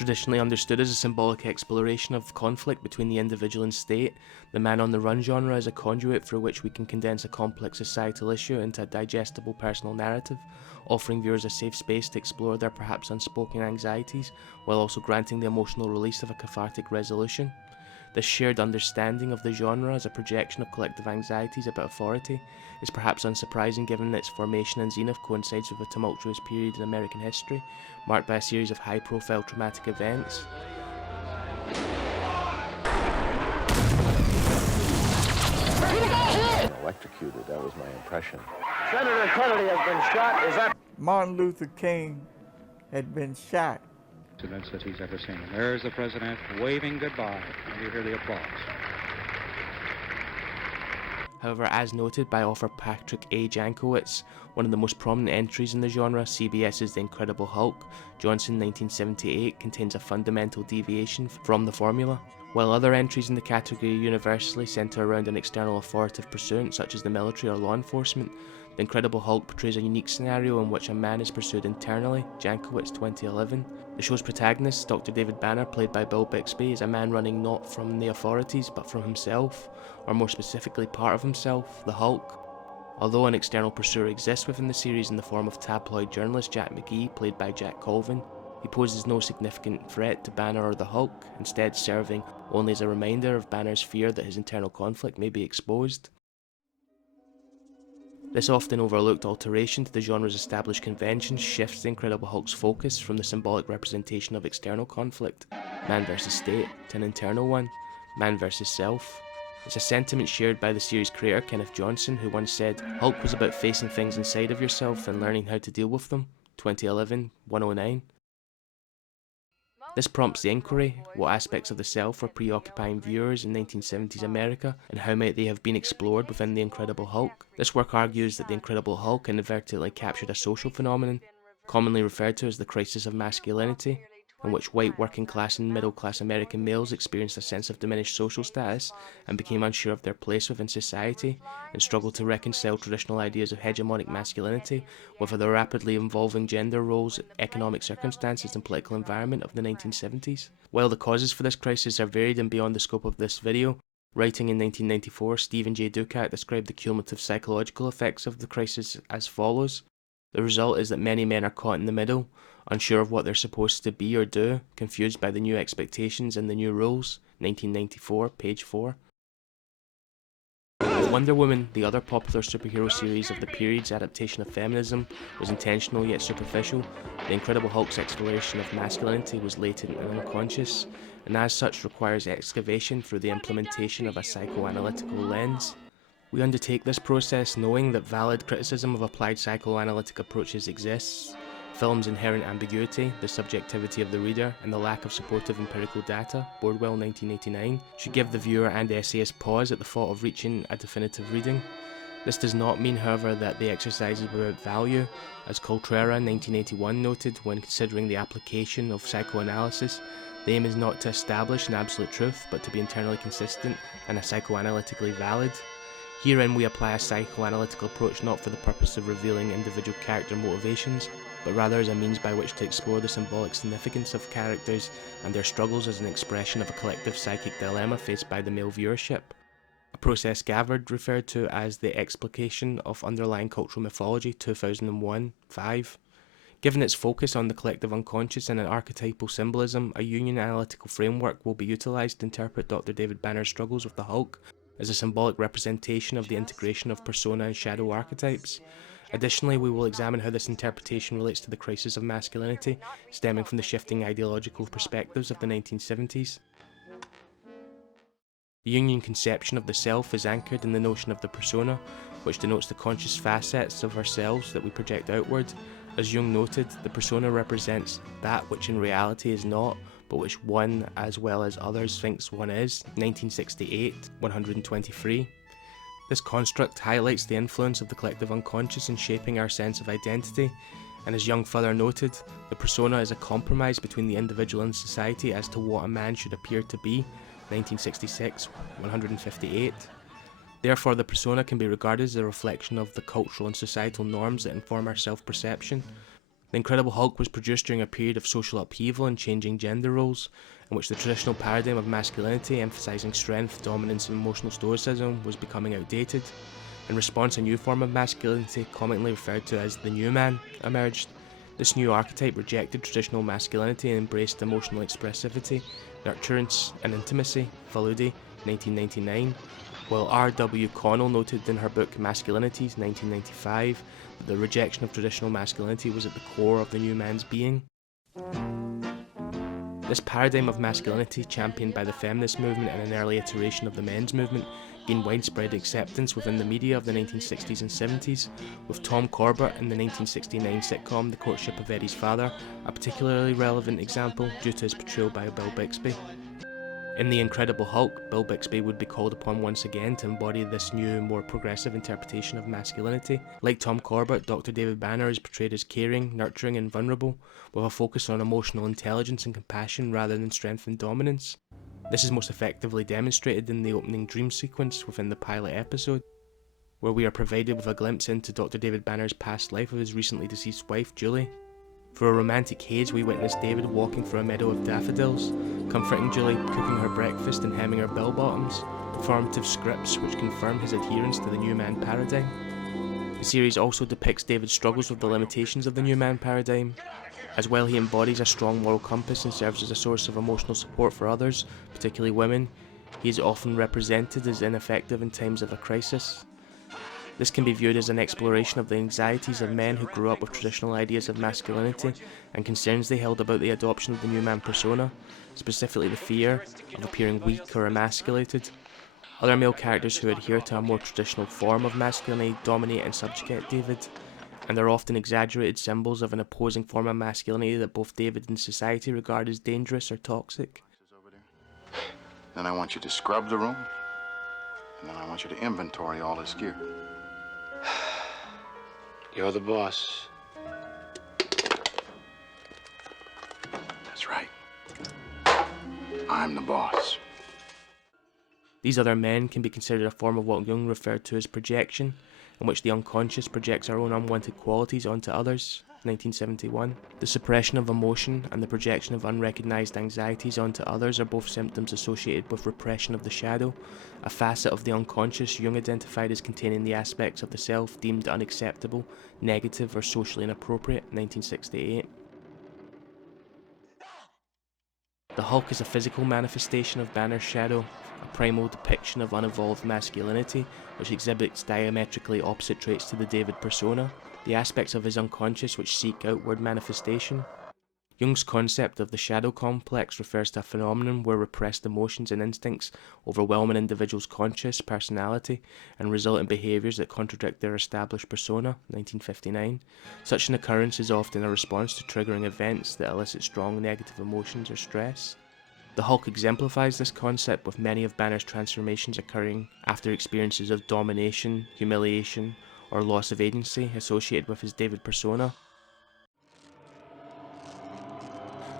Traditionally understood as a symbolic exploration of conflict between the individual and state, the man on the run genre is a conduit through which we can condense a complex societal issue into a digestible personal narrative, offering viewers a safe space to explore their perhaps unspoken anxieties, while also granting the emotional release of a cathartic resolution. This shared understanding of the genre as a projection of collective anxieties about authority is perhaps unsurprising given that its formation and zenith coincides with a tumultuous period in American history, marked by a series of high-profile traumatic events. Electrocuted, that was my impression. Senator Kennedy has been shot. Is that Martin Luther King had been shot? That he's ever seen. There's the president waving goodbye, and you hear the applause. However, as noted by author Patrick A. Jankowitz, one of the most prominent entries in the genre, CBS's The Incredible Hulk, Johnson 1978, contains a fundamental deviation from the formula. While other entries in the category universally centre around an external authoritative pursuit, such as the military or law enforcement, The Incredible Hulk portrays a unique scenario in which a man is pursued internally, Jankowitz 2011. The show's protagonist, Dr. David Banner, played by Bill Bixby, is a man running not from the authorities but from himself, or more specifically part of himself, the Hulk. Although an external pursuer exists within the series in the form of tabloid journalist Jack McGee, played by Jack Colvin, he poses no significant threat to Banner or the Hulk, instead serving only as a reminder of Banner's fear that his internal conflict may be exposed. This often overlooked alteration to the genre's established conventions shifts the Incredible Hulk's focus from the symbolic representation of external conflict, man versus state, to an internal one, man versus self. It's a sentiment shared by the series creator Kenneth Johnson, who once said, "Hulk was about facing things inside of yourself and learning how to deal with them." 2011, 109. This prompts the inquiry, what aspects of the self were preoccupying viewers in 1970s America, and how might they have been explored within The Incredible Hulk? This work argues that The Incredible Hulk inadvertently captured a social phenomenon, commonly referred to as the Crisis of Masculinity, in which white working class and middle class American males experienced a sense of diminished social status and became unsure of their place within society, and struggled to reconcile traditional ideas of hegemonic masculinity with the rapidly evolving gender roles, economic circumstances and political environment of the 1970s. While the causes for this crisis are varied and beyond the scope of this video, writing in 1994, Stephen J. Dukat described the cumulative psychological effects of the crisis as follows. The result is that many men are caught in the middle, unsure of what they're supposed to be or do, confused by the new expectations and the new rules. 1994, page 4. Wonder Woman, the other popular superhero series of the period's adaptation of feminism, was intentional yet superficial. The Incredible Hulk's exploration of masculinity was latent and unconscious, and as such requires excavation through the implementation of a psychoanalytical lens. We undertake this process knowing that valid criticism of applied psychoanalytic approaches exists. Film's inherent ambiguity, the subjectivity of the reader, and the lack of supportive empirical data, Bordwell 1989, should give the viewer and essayist pause at the thought of reaching a definitive reading. This does not mean, however, that the exercise is without value. As Coltrera 1981 noted when considering the application of psychoanalysis, the aim is not to establish an absolute truth, but to be internally consistent and psychoanalytically valid. Herein we apply a psychoanalytical approach not for the purpose of revealing individual character motivations, but rather as a means by which to explore the symbolic significance of characters and their struggles as an expression of a collective psychic dilemma faced by the male viewership. A process Gavard referred to as the explication of underlying cultural mythology 2001-5. Given its focus on the collective unconscious and an archetypal symbolism, a Jungian analytical framework will be utilised to interpret Dr. David Banner's struggles with the Hulk as a symbolic representation of the integration of persona and shadow archetypes. Additionally, we will examine how this interpretation relates to the crisis of masculinity, stemming from the shifting ideological perspectives of the 1970s. The Jungian conception of the self is anchored in the notion of the persona, which denotes the conscious facets of ourselves that we project outward. As Jung noted, the persona represents that which in reality is not, but which one, as well as others, thinks one is. 1968, 123. This construct highlights the influence of the collective unconscious in shaping our sense of identity, and as Jung further noted, the persona is a compromise between the individual and society as to what a man should appear to be. 1966, 158. Therefore, the persona can be regarded as a reflection of the cultural and societal norms that inform our self-perception. The Incredible Hulk was produced during a period of social upheaval and changing gender roles, in which the traditional paradigm of masculinity, emphasizing strength, dominance, and emotional stoicism, was becoming outdated. In response, a new form of masculinity, commonly referred to as the New Man, emerged. This new archetype rejected traditional masculinity and embraced emotional expressivity, nurturance, and intimacy, Faludi, 1999, while R.W. Connell noted in her book Masculinities, 1995, that the rejection of traditional masculinity was at the core of the new man's being. This paradigm of masculinity, championed by the feminist movement and an early iteration of the men's movement, gained widespread acceptance within the media of the 1960s and 70s, with Tom Corbett in the 1969 sitcom The Courtship of Eddie's Father, a particularly relevant example due to his portrayal by Bill Bixby. In The Incredible Hulk, Bill Bixby would be called upon once again to embody this new, more progressive interpretation of masculinity. Like Tom Corbett, Dr. David Banner is portrayed as caring, nurturing, and vulnerable, with a focus on emotional intelligence and compassion rather than strength and dominance. This is most effectively demonstrated in the opening dream sequence within the pilot episode, where we are provided with a glimpse into Dr. David Banner's past life of his recently deceased wife, Julie. For a romantic haze, we witness David walking through a meadow of daffodils, comforting Julie, cooking her breakfast and hemming her bell-bottoms, performative scripts which confirm his adherence to the New Man paradigm. The series also depicts David's struggles with the limitations of the New Man paradigm. As well, he embodies a strong moral compass and serves as a source of emotional support for others, particularly women. He is often represented as ineffective in times of a crisis. This can be viewed as an exploration of the anxieties of men who grew up with traditional ideas of masculinity and concerns they held about the adoption of the new man persona, specifically the fear of appearing weak or emasculated. Other male characters who adhere to a more traditional form of masculinity dominate and subjugate David, and are often exaggerated symbols of an opposing form of masculinity that both David and society regard as dangerous or toxic. Then I want you to scrub the room, and then I want you to inventory all his gear. You're the boss. That's right. I'm the boss. These other men can be considered a form of what Jung referred to as projection, in which the unconscious projects our own unwanted qualities onto others, 1971. The suppression of emotion and the projection of unrecognised anxieties onto others are both symptoms associated with repression of the shadow, a facet of the unconscious Jung identified as containing the aspects of the self deemed unacceptable, negative or socially inappropriate, 1968. The Hulk is a physical manifestation of Banner's shadow, a primal depiction of unevolved masculinity, which exhibits diametrically opposite traits to the David persona, the aspects of his unconscious which seek outward manifestation. Jung's concept of the shadow complex refers to a phenomenon where repressed emotions and instincts overwhelm an individual's conscious personality and result in behaviours that contradict their established persona, 1959. Such an occurrence is often a response to triggering events that elicit strong negative emotions or stress. The Hulk exemplifies this concept, with many of Banner's transformations occurring after experiences of domination, humiliation, or loss of agency associated with his David persona.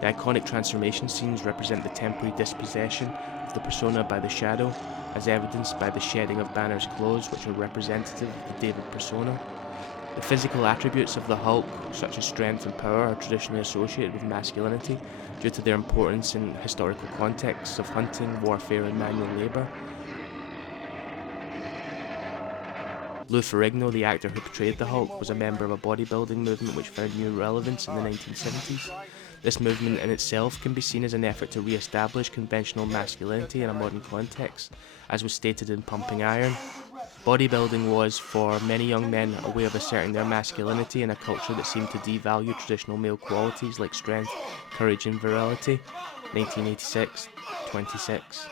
The iconic transformation scenes represent the temporary dispossession of the persona by the shadow, as evidenced by the shedding of Banner's clothes, which are representative of the David persona. The physical attributes of the Hulk, such as strength and power, are traditionally associated with masculinity due to their importance in historical contexts of hunting, warfare, and manual labour. Lou Ferrigno, the actor who portrayed the Hulk, was a member of a bodybuilding movement which found new relevance in the 1970s. This movement in itself can be seen as an effort to re-establish conventional masculinity in a modern context, as was stated in Pumping Iron. Bodybuilding was, for many young men, a way of asserting their masculinity in a culture that seemed to devalue traditional male qualities like strength, courage and virility. 1986, 26.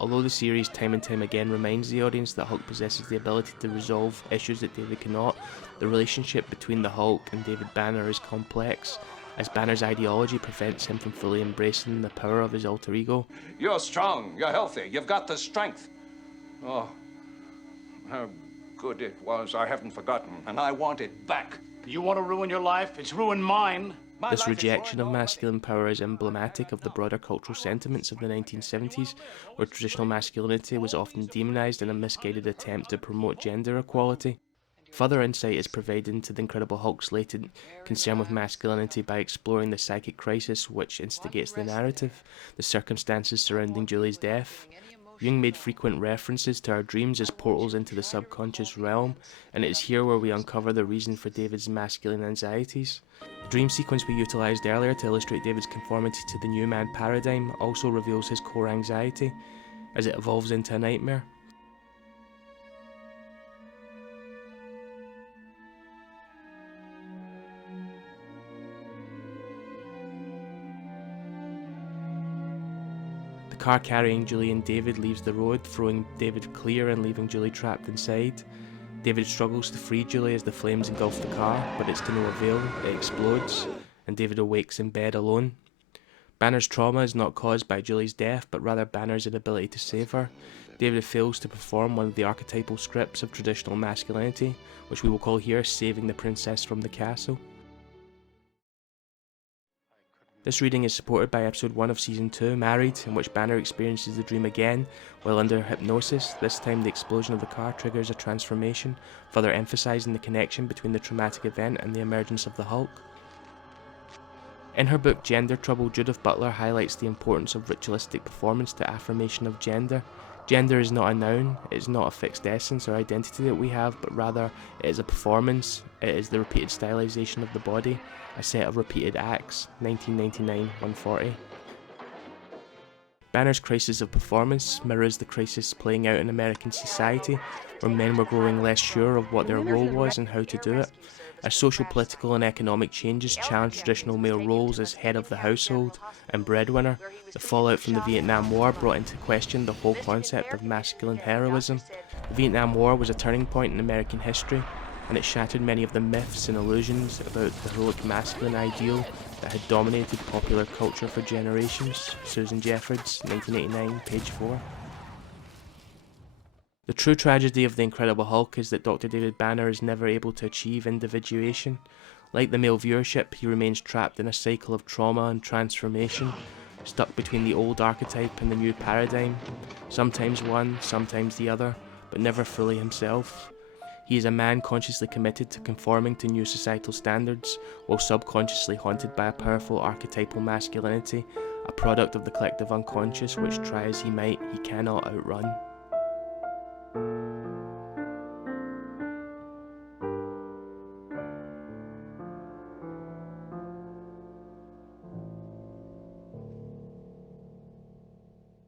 Although the series time and time again reminds the audience that Hulk possesses the ability to resolve issues that David cannot, the relationship between the Hulk and David Banner is complex, as Banner's ideology prevents him from fully embracing the power of his alter ego. You're strong, you're healthy, you've got the strength. Oh, how good it was, I haven't forgotten, and I want it back. You want to ruin your life? It's ruined mine. This rejection of masculine power is emblematic of the broader cultural sentiments of the 1970s, where traditional masculinity was often demonized in a misguided attempt to promote gender equality. Further insight is provided into the Incredible Hulk's latent concern with masculinity by exploring the psychic crisis which instigates the narrative, the circumstances surrounding Julie's death. Jung made frequent references to our dreams as portals into the subconscious realm, and it is here where we uncover the reason for David's masculine anxieties. The dream sequence we utilised earlier to illustrate David's conformity to the new man paradigm also reveals his core anxiety, as it evolves into a nightmare. The car carrying Julie and David leaves the road, throwing David clear and leaving Julie trapped inside. David struggles to free Julie as the flames engulf the car, but it's to no avail. It explodes, and David awakes in bed alone. Banner's trauma is not caused by Julie's death, but rather Banner's inability to save her. David fails to perform one of the archetypal scripts of traditional masculinity, which we will call here saving the princess from the castle. This reading is supported by episode 1 of season 2, Married, in which Banner experiences the dream again while under hypnosis. This time the explosion of the car triggers a transformation, further emphasising the connection between the traumatic event and the emergence of the Hulk. In her book Gender Trouble, Judith Butler highlights the importance of ritualistic performance to affirmation of gender. Gender is not a noun, it is not a fixed essence or identity that we have, but rather it is a performance, it is the repeated stylization of the body, a set of repeated acts. 1999, 140. Banner's crisis of performance mirrors the crisis playing out in American society, where men were growing less sure of what their role was and how to do it. As social, political and economic changes challenged traditional male roles as head of the household and breadwinner, the fallout from the Vietnam War brought into question the whole concept of masculine heroism. The Vietnam War was a turning point in American history, and it shattered many of the myths and illusions about the heroic masculine ideal that had dominated popular culture for generations. Susan Jeffords, 1989, page 4. The true tragedy of the Incredible Hulk is that Dr. David Banner is never able to achieve individuation. Like the male viewership, he remains trapped in a cycle of trauma and transformation, stuck between the old archetype and the new paradigm, sometimes one, sometimes the other, but never fully himself. He is a man consciously committed to conforming to new societal standards, while subconsciously haunted by a powerful archetypal masculinity, a product of the collective unconscious which, try as he might, he cannot outrun.